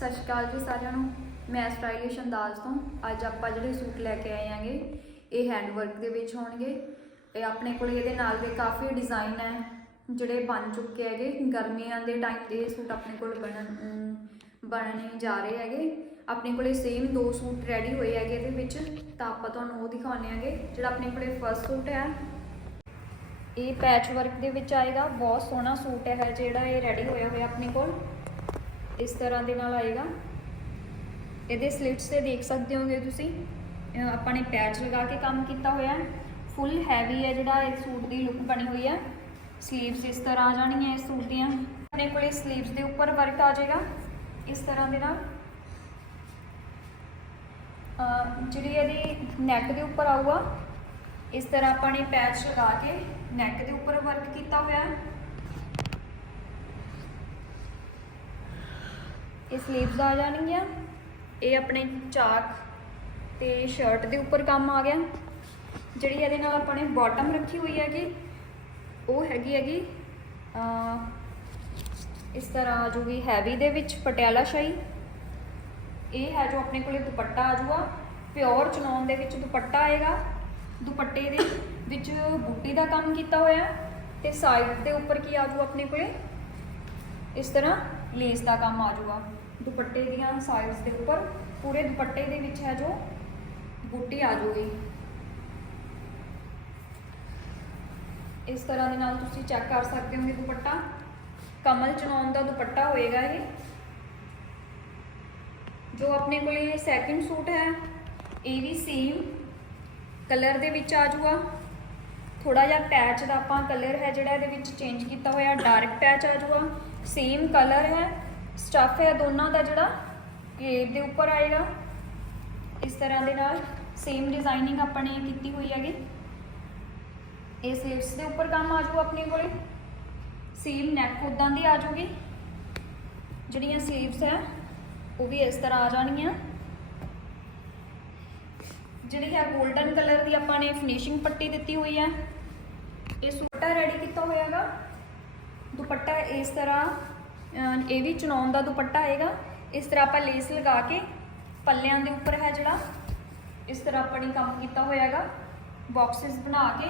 ਸਤਿ ਸ਼੍ਰੀ ਅਕਾਲ ਜੀ ਸਾਰਿਆਂ ਨੂੰ। ਮੈਂ ਸਟਾਈਲਿਸ਼ ਅੰਦਾਜ਼ ਤੋਂ। ਅੱਜ ਆਪਾਂ ਜਿਹੜੇ ਸੂਟ ਲੈ ਕੇ ਆਏ ਆਂਗੇ ਇਹ ਹੈਂਡ ਵਰਕ ਦੇ ਵਿੱਚ ਹੋਣਗੇ। ਇਹ ਆਪਣੇ ਕੋਲ ਇਹਦੇ ਨਾਲ ਦੇ ਕਾਫੀ ਡਿਜ਼ਾਈਨ ਹੈ ਜਿਹੜੇ ਬਣ ਚੁੱਕੇ ਹੈਗੇ। ਗਰਮੀਆਂ ਦੇ ਟਾਈਮ ਦੇ ਇਹ ਸੂਟ ਆਪਣੇ ਕੋਲ ਬਣਨ ਅਮ, ਬਣਨੇ ਜਾ ਰਹੇ ਹੈਗੇ। ਆਪਣੇ ਕੋਲੇ ਸੇਮ ਦੋ ਸੂਟ ਰੈਡੀ ਹੋਏ ਹੈਗੇ ਇਹਦੇ ਵਿੱਚ। ਤਾਂ ਆਪਾਂ ਤੁਹਾਨੂੰ ਉਹ ਦਿਖਾਉਂਦੇ ਹੈਗੇ ਜਿਹੜਾ ਆਪਣੇ ਕੋਲੇ ਫਰਸਟ ਸੂਟ ਹੈ। ਇਹ ਪੈਚ ਵਰਕ ਦੇ ਵਿੱਚ ਆਏਗਾ। ਬਹੁਤ ਸੋਹਣਾ ਸੂਟ ਹੈ ਜਿਹੜਾ ਇਹ ਰੈਡੀ ਹੋਇਆ ਹੋਇਆ ਆਪਣੇ ਕੋਲ। ਇਸ ਤਰ੍ਹਾਂ ਦੇ ਨਾਲ ਆਏਗਾ। ਇਹਦੇ ਸਲਿਟਸ ਤੇ ਦੇਖ ਸਕਦੇ ਹੋਗੇ ਤੁਸੀਂ। ਆਪਾਂ ਨੇ ਪੈਚ ਲਗਾ ਕੇ ਕੰਮ ਕੀਤਾ ਹੋਇਆ ਹੈ। ਫੁੱਲ ਹੈਵੀ ਹੈ ਜਿਹੜਾ ਇਹ ਸੂਟ ਦੀ ਲੁੱਕ ਬਣੀ ਹੋਈ ਹੈ। ਸਲੀਵਸ ਇਸ ਤਰ੍ਹਾਂ ਆ ਜਾਣਗੀਆਂ ਇਸ ਸੂਟ ਦੀਆਂ। ਆਪਣੇ ਕੋਲੇ ਸਲੀਵਸ ਦੇ ਉੱਪਰ ਵਰਕ ਆ ਜਾਏਗਾ। ਇਸ ਤਰ੍ਹਾਂ ਦੇ ਨਾਲ। ਜਿਹੜੀ ਇਹਦੀ ਨੈਕ ਦੇ ਉੱਪਰ ਆਊਗਾ, ਇਸ ਤਰ੍ਹਾਂ ਆਪਾਂ ਨੇ ਪੈਚ ਲਗਾ ਕੇ ਨੈਕ ਦੇ ਉੱਪਰ ਵਰਕ ਕੀਤਾ ਹੋਇਆ ਹੈ। ਇਹ ਸਲੀਵਸ ਆ ਜਾਣਗੀਆਂ। ਇਹ ਆਪਣੇ ਚਾਕ ਤੇ ਸ਼ਰਟ ਦੇ ਉੱਪਰ ਕੰਮ ਆ ਗਿਆ। ਜਿਹੜੀ ਇਹਦੇ ਨਾਲ ਆਪਾਂ ਨੇ ਬਾਟਮ ਰੱਖੀ ਹੋਈ ਹੈਗੀ, ਉਹ ਹੈਗੀ ਹੈਗੀ ਇਸ ਤਰ੍ਹਾਂ ਆ ਜੂਗੀ ਹੈਵੀ ਦੇ ਵਿੱਚ ਪਟਿਆਲਾ ਸ਼ਾਹੀ। ਇਹ ਹੈ ਜੋ ਆਪਣੇ ਕੋਲੇ ਦੁਪੱਟਾ ਆ ਜੂਗਾ। ਪਿਓਰ ਚਨੌਨ ਦੇ ਵਿੱਚ ਦੁਪੱਟਾ ਆਏਗਾ। ਦੁਪੱਟੇ ਦੇ ਵਿੱਚ ਬੂਟੀ ਦਾ ਕੰਮ ਕੀਤਾ ਹੋਇਆ ਹੈ ਤੇ ਸਾਈਡ ਦੇ ਉੱਪਰ ਕੀ ਆ ਜੂ ਆਪਣੇ ਕੋਲੇ? ਇਸ ਤਰ੍ਹਾਂ ਲੇਸ ਦਾ ਕੰਮ ਆ ਜਾਊਗਾ। ਦੁਪੱਟੇ ਦੀਆਂ ਸਾਈਡਸ ਦੇ ਉੱਪਰ ਪੂਰੇ ਦੁਪੱਟੇ ਦੇ ਵਿੱਚ ਹੈ ਜੋ ਬੂਟੀ ਆ ਜਾਊਗੀ। ਇਸ ਤਰ੍ਹਾਂ ਦੇ ਨਾਲ ਤੁਸੀਂ ਚੈੱਕ ਕਰ ਸਕਦੇ ਹੋ ਇਹ ਦੁਪੱਟਾ। ਕਮਲ ਚਨੌਨ ਦਾ ਦੁਪੱਟਾ ਹੋਏਗਾ ਇਹ। ਜੋ ਆਪਣੇ ਕੋਲੇ ਸੈਕਿੰਡ ਸੂਟ ਹੈ, ਇਹ ਵੀ ਸੇਮ ਕਲਰ ਦੇ ਵਿੱਚ ਆ ਜਾਊਗਾ। ਥੋੜਾ ਜਿਹਾ ਪੈਚ ਦਾ ਆਪਾਂ ਕਲਰ ਹੈ ਜਿਹੜਾ ਇਹਦੇ ਵਿੱਚ ਚੇਂਜ ਕੀਤਾ ਹੋਇਆ ਡਾਰਕ ਪੈਚ ਆ ਜਾਊਗਾ। ਸੇਮ ਕਲਰ ਹੈ। ਸਟਫ ਹੈ ਦੋਨਾਂ ਦਾ ਜਿਹੜਾ, ਇਹ ਦੇ ਉੱਪਰ ਆਏਗਾ। ਇਸ ਤਰ੍ਹਾਂ ਦੇ ਨਾਲ ਸੇਮ ਡਿਜ਼ਾਈਨਿੰਗ ਆਪਾਂ ਨੇ ਕੀਤੀ ਹੋਈ ਹੈਗੀ। ਇਹ ਸਲੀਵਸ ਦੇ ਉੱਪਰ ਕੰਮ ਆ ਜਾਊਗਾ ਆਪਣੇ ਕੋਲੇ। ਸੇਮ ਨੈਕ ਉਦਾਂ ਦੀ ਆ ਜਾਊਗੀ ਜਿਹੜੀਆਂ ਸਲੀਵਸ ਹੈ, ਉਹ ਵੀ ਇਸ ਤਰ੍ਹਾਂ ਆ ਜਾਣਗੀਆਂ। ਜਿਹੜੀ ਹੈ 골ਡਨ ਕਲਰ ਦੀ ਆਪਾਂ ਨੇ ਫਿਨਿਸ਼ਿੰਗ ਪੱਟੀ ਦਿੱਤੀ ਹੋਈ ਹੈ। ਇਹ ਸੂਟਾ ਰੈਡੀ ਕੀਤਾ ਹੋਇਆ ਹੋਇਆਗਾ ਦੁਪੱਟਾ ਇਸ ਤਰ੍ਹਾਂ ਇਹ ਵੀ ਚਨੌਨ ਦਾ ਦੁਪੱਟਾ ਆਏਗਾ। ਇਸ ਤਰ੍ਹਾਂ ਆਪਾਂ ਲੇਸ ਲਗਾ ਕੇ ਪੱਲਿਆਂ ਦੇ ਉੱਪਰ ਹੈ ਜਿਹੜਾ, ਇਸ ਤਰ੍ਹਾਂ ਆਪਾਂ ਨੇ ਕੰਮ ਕੀਤਾ ਹੋਇਆ ਹੈਗਾ। ਬਾਕਸਸ ਬਣਾ ਕੇ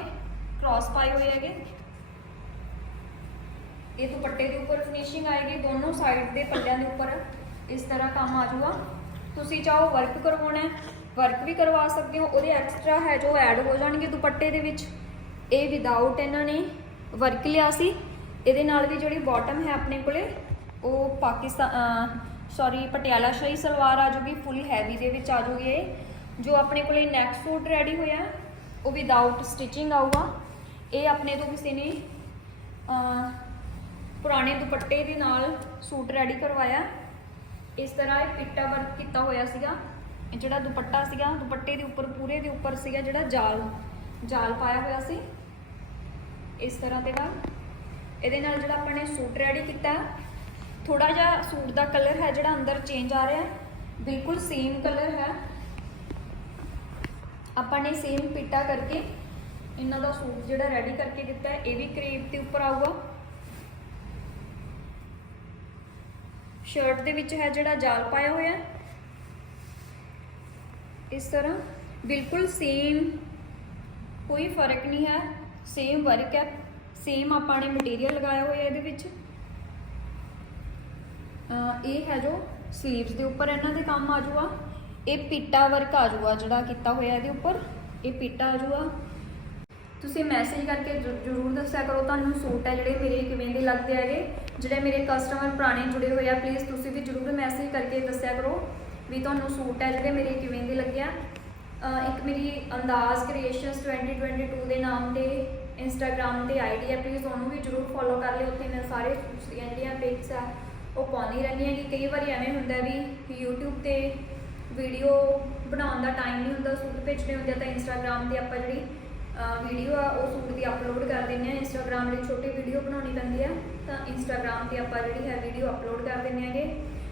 ਕ੍ਰਾਸ ਪਾਏ ਹੋਏ ਹੈਗੇ। ਇਹ ਦੁਪੱਟੇ ਦੇ ਉੱਪਰ ਫਿਨਿਸ਼ਿੰਗ ਆਏਗੀ, ਦੋਨੋਂ ਸਾਈਡ ਦੇ ਪੱਲਿਆਂ ਦੇ ਉੱਪਰ ਇਸ ਤਰ੍ਹਾਂ ਕੰਮ ਆ ਜਾਊਗਾ। ਤੁਸੀਂ ਚਾਹੋ ਵਰਕ ਕਰਵਾਉਣਾ ਵਰਕ ਵੀ ਕਰਵਾ ਸਕਦੇ ਹੋ, ਉਹਦੇ ਐਕਸਟਰਾ ਹੈ ਜੋ ਐਡ ਹੋ ਜਾਣਗੇ ਦੁਪੱਟੇ ਦੇ ਵਿੱਚ। ਇਹ ਵਿਦਆਊਟ ਇਹਨਾਂ ਨੇ ਵਰਕ ਲਿਆ ਸੀ। ਇਹਦੇ ਨਾਲ ਵੀ ਜਿਹੜੀ ਬਾਟਮ ਹੈ ਆਪਣੇ ਕੋਲੇ, ਉਹ ਪਾਕਿਸਤਾਨ ਸੌਰੀ ਪਟਿਆਲਾ ਸ਼ਾਹੀ ਸਲਵਾਰ ਆ ਜੂਗੀ ਫੁੱਲ ਹੈਵੀ ਦੇ ਵਿੱਚ ਆ ਜੂਗੀ ਇਹ। ਜੋ ਆਪਣੇ ਕੋਲੇ ਨੈਕ ਸੂਟ ਰੈਡੀ ਹੋਇਆ, ਉਹ ਵਿਦਆਊਟ ਸਟਿਚਿੰਗ ਆਊਗਾ। ਇਹ ਆਪਣੇ ਤੋਂ ਕਿਸੇ ਨੇ ਪੁਰਾਣੇ ਦੁਪੱਟੇ ਦੇ ਨਾਲ ਸੂਟ ਰੈਡੀ ਕਰਵਾਇਆ। ਇਸ ਤਰ੍ਹਾਂ ਇਹ ਪਿੱਟਾ ਵਰਕ ਕੀਤਾ ਹੋਇਆ ਸੀਗਾ। ਇਹ ਜਿਹੜਾ ਦੁਪੱਟਾ ਸੀਗਾ, ਦੁਪੱਟੇ ਦੇ ਉੱਪਰ, ਪੂਰੇ ਦੇ ਉੱਪਰ ਸੀਗਾ ਜਿਹੜਾ ਜਾਲ ਜਾਲ ਪਾਇਆ ਹੋਇਆ ਸੀ। ਇਸ ਤਰ੍ਹਾਂ ਦੇ ਨਾਲ ਇਹਦੇ ਨਾਲ ਜਿਹੜਾ ਆਪਾਂ ਨੇ ਸੂਟ ਰੈਡੀ ਕੀਤਾ ਥੋੜਾ ਜਿਹਾ ਸੂਟ ਦਾ ਕਲਰ ਹੈ ਜਿਹੜਾ ਅੰਦਰ ਚੇਂਜ ਆ ਰਿਹਾ, ਬਿਲਕੁਲ ਸੇਮ ਕਲਰ ਹੈ। ਆਪਾਂ ਨੇ ਸੇਮ ਪਿੱਟਾ ਕਰਕੇ ਇਹਨਾਂ ਦਾ ਸੂਟ ਜਿਹੜਾ ਰੈਡੀ ਕਰਕੇ ਦਿੱਤਾ ਹੈ, ਇਹ ਵੀ ਕਰੀਬ ਦੇ ਉੱਪਰ ਆਊਗਾ। ਸ਼ਰਟ ਦੇ ਵਿੱਚ ਹੈ ਜਿਹੜਾ ਜਾਲ ਪਾਇਆ ਹੋਇਆ ਇਸ ਤਰ੍ਹਾਂ ਬਿਲਕੁਲ ਸੇਮ ਕੋਈ ਫ਼ਰਕ ਨਹੀਂ ਹੈ ਸੇਮ ਵਰਕ ਹੈ। ਸੇਮ ਆਪਾਂ ਨੇ ਮਟੀਰੀਅਲ ਲਗਾਇਆ ਹੋਇਆ ਇਹਦੇ ਵਿੱਚ। ਇਹ ਹੈ ਜੋ ਸਲੀਵਸ ਦੇ ਉੱਪਰ ਇਹਨਾਂ ਦੇ ਕੰਮ ਆ। ਜੂਗਾ ਇਹ ਪੀਟਾ ਵਰਕ ਆ ਜੂਗਾ ਜਿਹੜਾ ਕੀਤਾ ਹੋਇਆ ਇਹਦੇ ਉੱਪਰ। ਇਹ ਪੀਟਾ ਆ। ਜੂਗਾ ਤੁਸੀਂ ਮੈਸੇਜ ਕਰਕੇ ਜ਼ਰੂਰ ਦੱਸਿਆ ਕਰੋ, ਤੁਹਾਨੂੰ ਸੂਟ ਹੈ ਜਿਹੜੇ ਮੇਰੇ ਕਿਵੇਂ ਦੇ ਲੱਗਦੇ ਹੈਗੇ, ਜਿਹੜੇ ਮੇਰੇ ਕਸਟਮਰ ਪੁਰਾਣੇ ਜੁੜੇ ਹੋਏ ਆ। ਪਲੀਜ਼ ਤੁਸੀਂ ਵੀ ਜ਼ਰੂਰ ਮੈਸੇਜ ਕਰਕੇ ਦੱਸਿਆ ਕਰੋ ਵੀ ਤੁਹਾਨੂੰ ਸੂਟ ਹੈ ਜਿਹੜੇ ਮੇਰੇ ਕਿਵੇਂ ਦੇ ਲੱਗਿਆ ਇੱਕ ਮੇਰੀ ਅੰਦਾਜ਼ ਕ੍ਰੀਏਸ਼ਨਸ 2022 ਦੇ ਨਾਮ ਤੇ ਇੰਸਟਾਗ੍ਰam ਤੇ ਆਈਡੀ ਹੈ ਪਲੀਜ਼ ਉਹਨੂੰ ਵੀ ਜ਼ਰੂਰ ਫੋਲੋ ਕਰ ਲਿਓ। ਉੱਥੇ ਮੈਂ ਸਾਰੇ ਸੂਟਸ ਦੀਆਂ ਜਿਹੜੀਆਂ ਪਿਕਸ ਆ, ਉਹ ਪਾਉਂਦੀ ਰਹਿੰਦੀ ਹਾਂ ਕਿ ਕਈ ਵਾਰੀ ਐਵੇਂ ਹੁੰਦਾ ਵੀ YouTube ਤੇ ਵੀਡੀਓ ਬਣਾਉਣ ਦਾ ਟਾਈਮ ਨਹੀਂ ਹੁੰਦਾ, ਸੂਟ ਭੇਜਣੇ ਹੁੰਦੇ ਆ ਤਾਂ ਇੰਸਟਾਗ੍ਰam ਤੇ ਆਪਾਂ ਜਿਹੜੀ ਵੀਡੀਓ ਆ, ਉਹ ਸੂਟ ਦੀ ਅਪਲੋਡ ਕਰ ਦਿੰਦੇ ਆ ਇੰਸਟਾਗ੍ਰam ਲਈ ਛੋਟੀ ਵੀਡੀਓ ਬਣਾਉਣੀ ਪੈਂਦੀ ਆ, ਤਾਂ ਇੰਸਟਾਗ੍ਰam ਤੇ ਆਪਾਂ ਜਿਹੜੀ ਹੈ ਵੀਡੀਓ ਅਪਲੋਡ ਕਰ ਦਿੰਦੇ ਆਂਗੇ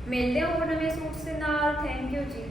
ਮਿਲਦੇ ਹਾਂ ਹੋਰ ਨਵੇਂ ਸੂਟਸ ਦੇ ਨਾਲ। ਥੈਂਕ ਯੂ ਜੀ।